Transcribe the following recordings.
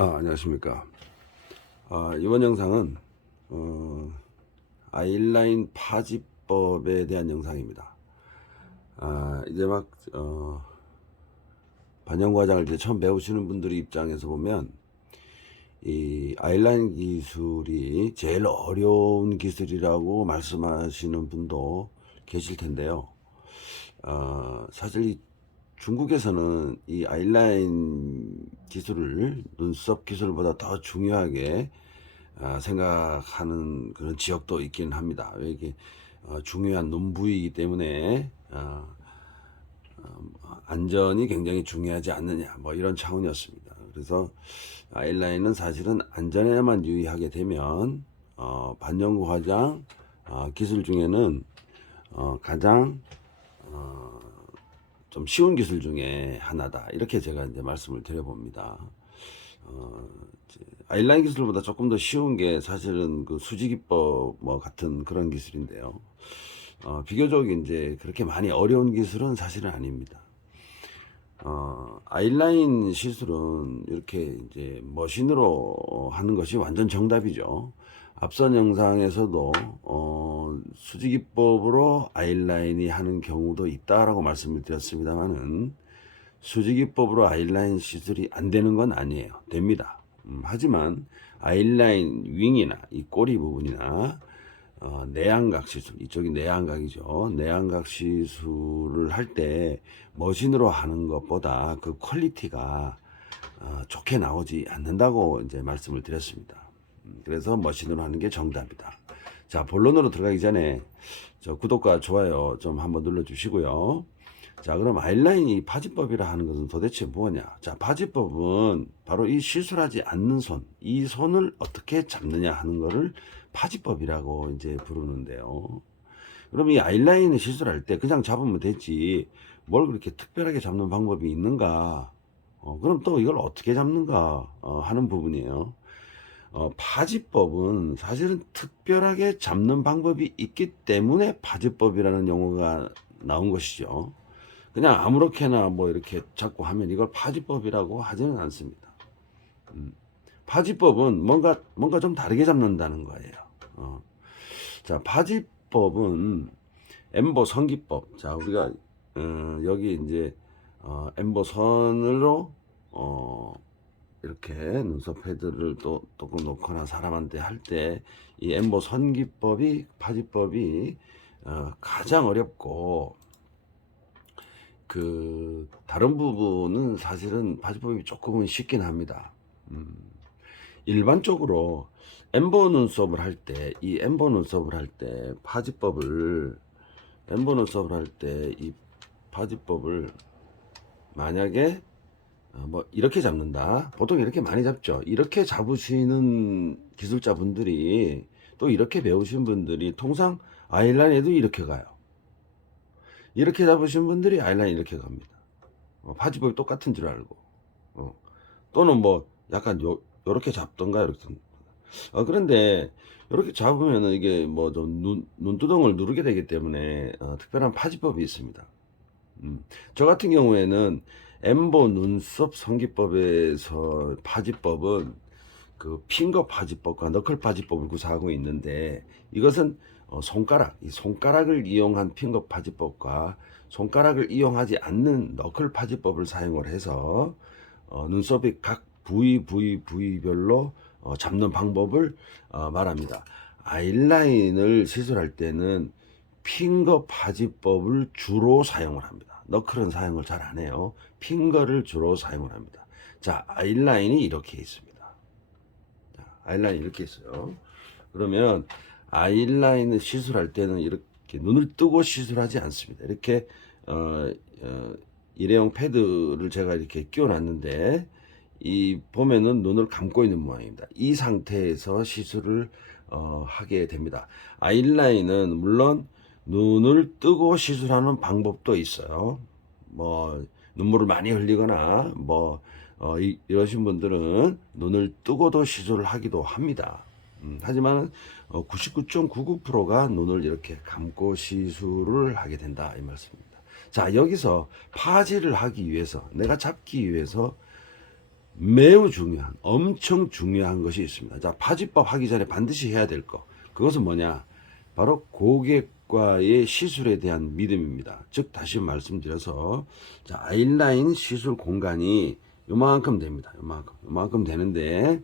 안녕하십니까. 이번 영상은 아이라인 파지법에 대한 영상입니다. 이제 막 반영과장을 이제 처음 배우시는 분들이 입장에서 보면 이 아이라인 기술이 제일 어려운 기술이라고 말씀하시는 분도 계실 텐데요. 사실 이 중국에서는 이 아이라인 기술을 눈썹 기술보다 더 중요하게 생각하는 그런 지역도 있기는 합니다. 왜 이게 중요한 눈부위이기 때문에 안전이 굉장히 중요하지 않느냐 뭐 이런 차원이었습니다. 그래서 아이라인은 사실은 안전에만 유의하게 되면 반영구 화장 기술 중에는 가장 좀 쉬운 기술 중에 하나다 이렇게 제가 이제 말씀을 드려봅니다. 아이라인 기술보다 조금 더 쉬운 게 사실은 그 수지기법 뭐 같은 그런 기술인데요. 비교적 이제 그렇게 많이 어려운 기술은 사실은 아닙니다. 아이라인 시술은 이렇게 이제 머신으로 하는 것이 완전 정답이죠. 앞선 영상에서도 수지기법으로 아이라인이 하는 경우도 있다라고 말씀을 드렸습니다만은 수지기법으로 아이라인 시술이 안 되는 건 아니에요. 됩니다. 하지만 아이라인 윙이나 이 꼬리 부분이나 내양각 시술, 이쪽이 내양각이죠. 내양각 시술을 할 때 머신으로 하는 것보다 그 퀄리티가 좋게 나오지 않는다고 이제 말씀을 드렸습니다. 그래서 머신으로 하는 게 정답이다. 자, 본론으로 들어가기 전에 저 구독과 좋아요 좀 한번 눌러 주시고요. 자, 그럼 아이라인 이 파지법이라 하는 것은 도대체 뭐냐? 자, 파지법은 바로 이 시술하지 않는 손, 이 손을 어떻게 잡느냐 하는 것을 파지법이라고 이제 부르는데요. 그럼 이 아이라인을 시술할 때 그냥 잡으면 되지, 뭘 그렇게 특별하게 잡는 방법이 있는가? 그럼 또 이걸 어떻게 잡는가? 하는 부분이에요. 파지법은 사실은 특별하게 잡는 방법이 있기 때문에 파지법이라는 용어가 나온 것이죠. 그냥 아무렇게나 뭐 이렇게 잡고 하면 이걸 파지법이라고 하지는 않습니다. 파지법은 뭔가 좀 다르게 잡는다는 거예요. 자, 파지법은 엠보 선기법. 자, 우리가 여기 이제 엠보 선으로 이렇게 눈썹 패드를 또 조금 놓거나 사람한테 할 때 이 엠보 선기법이 파지법이 가장 어렵고, 그 다른 부분은 사실은 파지법이 조금은 쉽긴 합니다. 일반적으로 엠보 눈썹을 할 때, 이 엠보 눈썹을 할 때 파지법을 엠보 눈썹을 할 때 이 파지법을 만약에 뭐 이렇게 잡는다. 보통 이렇게 많이 잡죠. 이렇게 잡으시는 기술자분들이, 또 이렇게 배우신 분들이 통상 아이라인에도 이렇게 가요. 이렇게 잡으신 분들이 아이라인 이렇게 갑니다. 파지법이 똑같은 줄 알고. 또는 뭐 약간 요렇게 잡던가 이렇게. 그런데 이렇게 잡으면은 이게 뭐 좀 눈두덩을 누르게 되기 때문에 특별한 파지법이 있습니다. 저 같은 경우에는 엠보 눈썹 성기법에서 파지법은 그 핑거 파지법과 너클 파지법을 구사하고 있는데, 이것은 이 손가락을 이용한 핑거 파지법과 손가락을 이용하지 않는 너클 파지법을 사용을 해서 눈썹이 각 부위별로 잡는 방법을 말합니다. 아이라인을 시술할 때는 핑거 파지법을 주로 사용을 합니다. 너클은 사용을 잘 안 해요. 핑거를 주로 사용을 합니다. 자, 아이라인이 이렇게 있습니다. 자, 아이라인이 이렇게 있어요. 그러면 아이라인을 시술할 때는 이렇게 눈을 뜨고 시술하지 않습니다. 이렇게 일회용 패드를 제가 이렇게 끼워 놨는데, 이 보면은 눈을 감고 있는 모양입니다. 이 상태에서 시술을 하게 됩니다. 아이라인은 물론 눈을 뜨고 시술하는 방법도 있어요. 뭐 눈물을 많이 흘리거나 뭐 이러신 분들은 눈을 뜨고도 시술을 하기도 합니다. 하지만 99.99%가 눈을 이렇게 감고 시술을 하게 된다 이 말씀입니다. 자, 여기서 파지를 하기 위해서, 내가 잡기 위해서 매우 중요한, 엄청 중요한 것이 있습니다. 자, 파지법 하기 전에 반드시 해야 될 거. 그것은 뭐냐? 바로 고객과의 시술에 대한 믿음입니다. 즉, 다시 말씀드려서, 자, 아이라인 시술 공간이 요만큼 됩니다. 요만큼 되는데,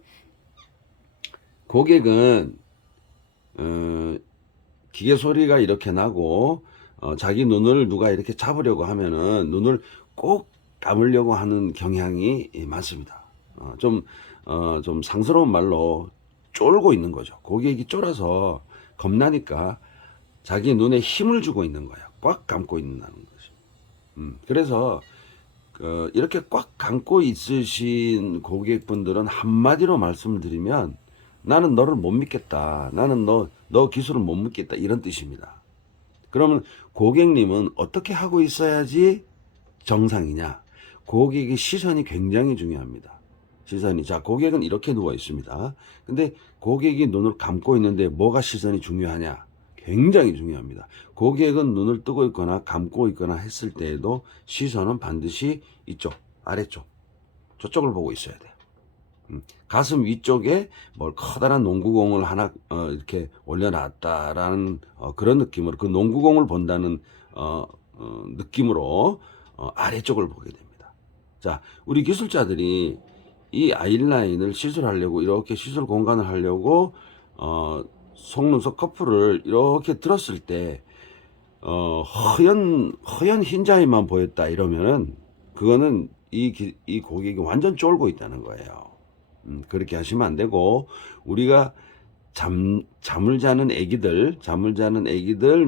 고객은, 기계 소리가 이렇게 나고, 자기 눈을 누가 이렇게 잡으려고 하면은 눈을 꼭 감으려고 하는 경향이 많습니다. 좀 상스러운 말로 쫄고 있는 거죠. 고객이 쫄아서 겁나니까 자기 눈에 힘을 주고 있는 거야. 꽉 감고 있는다는 거죠. 그래서 이렇게 꽉 감고 있으신 고객분들은 한마디로 말씀을 드리면 나는 너를 못 믿겠다. 나는 너 기술을 못 믿겠다. 이런 뜻입니다. 그러면 고객님은 어떻게 하고 있어야지 정상이냐? 고객의 시선이 굉장히 중요합니다. 시선이. 자, 고객은 이렇게 누워 있습니다. 근데 고객이 눈을 감고 있는데 뭐가 시선이 중요하냐? 굉장히 중요합니다. 고객은 눈을 뜨고 있거나 감고 있거나 했을 때에도 시선은 반드시 이쪽, 아래쪽, 저쪽을 보고 있어야 돼요. 가슴 위쪽에 뭘 커다란 농구공을 하나 이렇게 올려놨다라는 그런 느낌으로 그 농구공을 본다는 느낌으로 아래쪽을 보게 됩니다. 자, 우리 기술자들이 이 아이라인을 시술하려고 이렇게 시술 공간을 하려고 속눈썹 커프를 이렇게 들었을 때 허연 흰자위만 보였다 이러면은 그거는 이 고객이 완전 쫄고 있다는 거예요. 그렇게 하시면 안 되고, 우리가 잠을 자는 애기들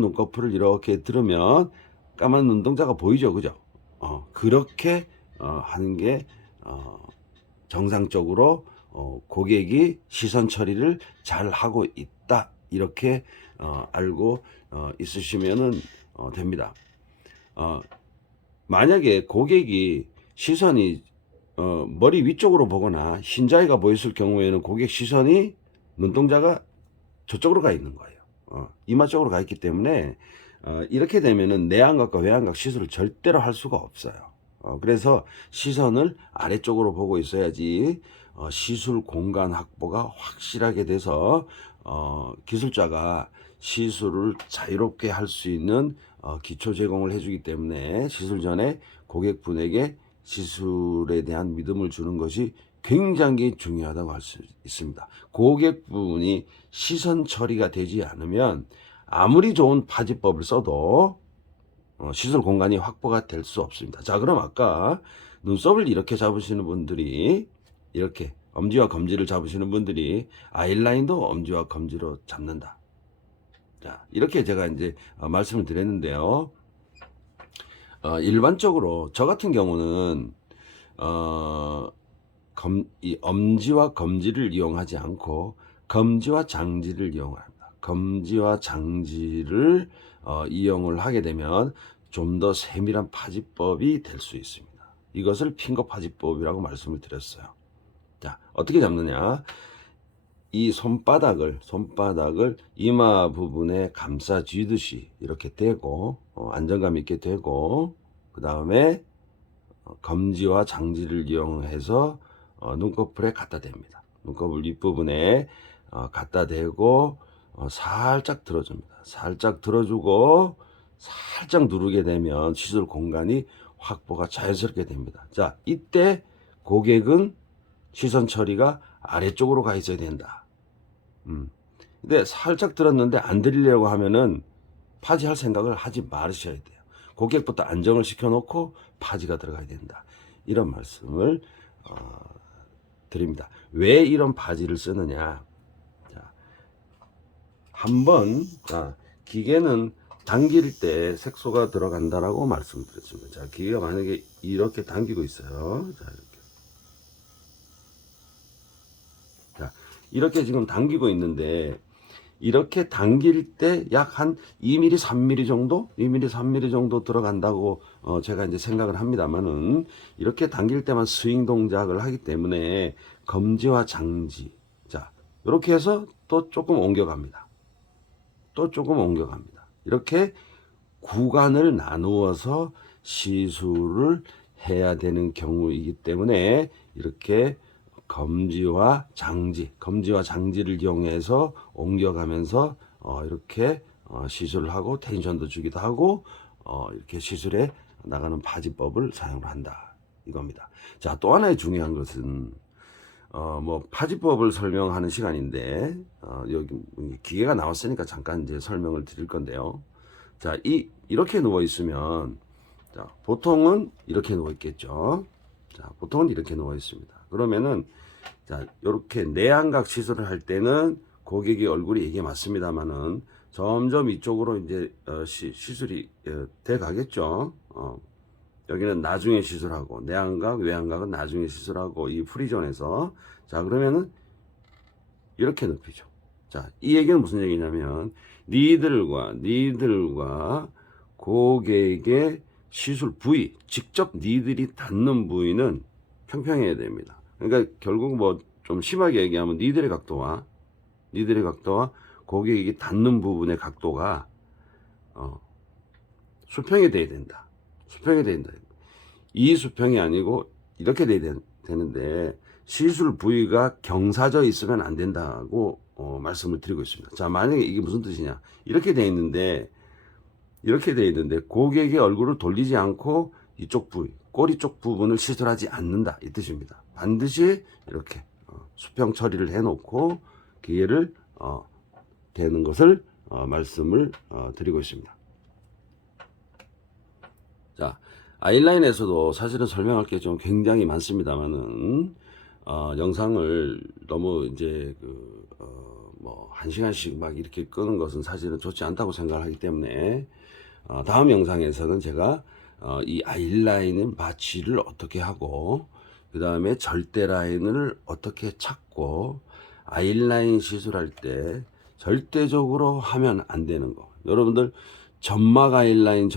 눈꺼풀을 이렇게 들으면 까만 눈동자가 보이죠, 그죠? 그렇게 하는 게 정상적으로 고객이 시선 처리를 잘 하고 있다, 이렇게 알고 있으시면은 됩니다. 만약에 고객이 시선이 머리 위쪽으로 보거나 흰자위가 보였을 경우에는 고객 시선이 눈동자가 저쪽으로 가 있는 거예요. 이마 쪽으로 가 있기 때문에 이렇게 되면은 내안각과 외안각 시술을 절대로 할 수가 없어요. 그래서 시선을 아래쪽으로 보고 있어야지 시술 공간 확보가 확실하게 돼서 기술자가 시술을 자유롭게 할 수 있는 기초 제공을 해주기 때문에 시술 전에 고객분에게 시술에 대한 믿음을 주는 것이 굉장히 중요하다고 할 수 있습니다. 고객분이 시선 처리가 되지 않으면 아무리 좋은 파지법을 써도 시술 공간이 확보가 될 수 없습니다. 자, 그럼 아까 눈썹을 이렇게 잡으시는 분들이, 이렇게 엄지와 검지를 잡으시는 분들이 아이라인도 엄지와 검지로 잡는다. 자, 이렇게 제가 이제 말씀을 드렸는데요. 일반적으로 저 같은 경우는 이 엄지와 검지를 이용하지 않고 검지와 장지를 이용합니다. 검지와 장지를 이용을 하게 되면 좀 더 세밀한 파지법이 될 수 있습니다. 이것을 핑거 파지법이라고 말씀을 드렸어요. 자, 어떻게 잡느냐? 이 손바닥을 이마 부분에 감싸 쥐듯이 이렇게 대고 안정감 있게 대고, 그 다음에 검지와 장지를 이용해서 눈꺼풀에 갖다 댑니다. 눈꺼풀 윗부분에 갖다 대고 살짝 들어줍니다. 살짝 들어주고 살짝 누르게 되면 시술 공간이 확보가 자연스럽게 됩니다. 자, 이때 고객은 시선 처리가 아래쪽으로 가 있어야 된다. 근데 살짝 들었는데 안 들리려고 하면은 파지할 생각을 하지 말으셔야 돼요. 고객부터 안정을 시켜놓고 파지가 들어가야 된다. 이런 말씀을 드립니다. 왜 이런 파지를 쓰느냐? 자, 한번 기계는 당길 때 색소가 들어간다라고 말씀드렸습니다. 자, 기계가 만약에 이렇게 당기고 있어요. 자, 이렇게 지금 당기고 있는데, 이렇게 당길 때 약 한 2mm, 3mm 정도? 2mm, 3mm 정도 들어간다고 제가 이제 생각을 합니다만은, 이렇게 당길 때만 스윙 동작을 하기 때문에 검지와 장지, 자, 이렇게 해서 또 조금 옮겨갑니다. 또 조금 옮겨갑니다. 이렇게 구간을 나누어서 시술을 해야 되는 경우이기 때문에 이렇게 검지와 장지를 이용해서 옮겨가면서 이렇게 시술을 하고 텐션도 주기도 하고 이렇게 시술해 나가는 파지법을 사용을 한다 이겁니다. 자, 또 하나의 중요한 것은 뭐 파지법을 설명하는 시간인데 여기 기계가 나왔으니까 잠깐 이제 설명을 드릴 건데요. 자, 이렇게 누워 있으면 자, 보통은 이렇게 누워 있겠죠. 자, 보통은 이렇게 누워 있습니다. 그러면은 자, 이렇게 내안각 시술을 할 때는 고객의 얼굴이 이게 맞습니다만은 점점 이쪽으로 이제 시술이 돼 가겠죠. 여기는 나중에 시술하고 내안각, 외안각은 나중에 시술하고 이 프리존에서 자, 그러면은 이렇게 높이죠. 자, 이 얘기는 무슨 얘기냐면 니들과 고객의 시술 부위, 직접 니들이 닿는 부위는 평평해야 됩니다. 그러니까 결국 뭐 좀 심하게 얘기하면 니들의 각도와 고객이 닿는 부분의 각도가 수평이 돼야 된다. 이 수평이 아니고 이렇게 돼야 되는데 시술 부위가 경사져 있으면 안 된다고 말씀을 드리고 있습니다. 자, 만약에 이게 무슨 뜻이냐? 이렇게 돼 있는데 고객의 얼굴을 돌리지 않고 이쪽 부위, 꼬리 쪽 부분을 시술하지 않는다 이 뜻입니다. 반드시 이렇게 수평 처리를 해놓고 기회를 되는 것을 말씀을 드리고 있습니다. 자, 아이라인에서도 사실은 설명할 게 좀 굉장히 많습니다만은 영상을 너무 이제 뭐 1시간씩 막 이렇게 끄는 것은 사실은 좋지 않다고 생각을 하기 때문에 다음 영상에서는 제가 이 아이라인의 마취를 어떻게 하고 그 다음에 절대 라인을 어떻게 찾고 아이라인 시술할 때 절대적으로 하면 안 되는 거. 여러분들 점막 아이라인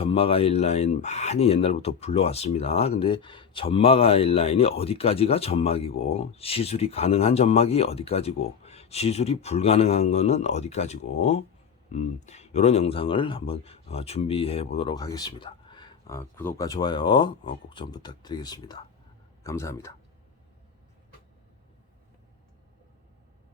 많이 옛날부터 불러왔습니다. 근데 점막 아이라인이 어디까지가 점막이고 시술이 가능한 점막이 어디까지고 시술이 불가능한 거는 어디까지고 이런 영상을 한번 준비해 보도록 하겠습니다. 구독과 좋아요 꼭 좀 부탁드리겠습니다. 감사합니다.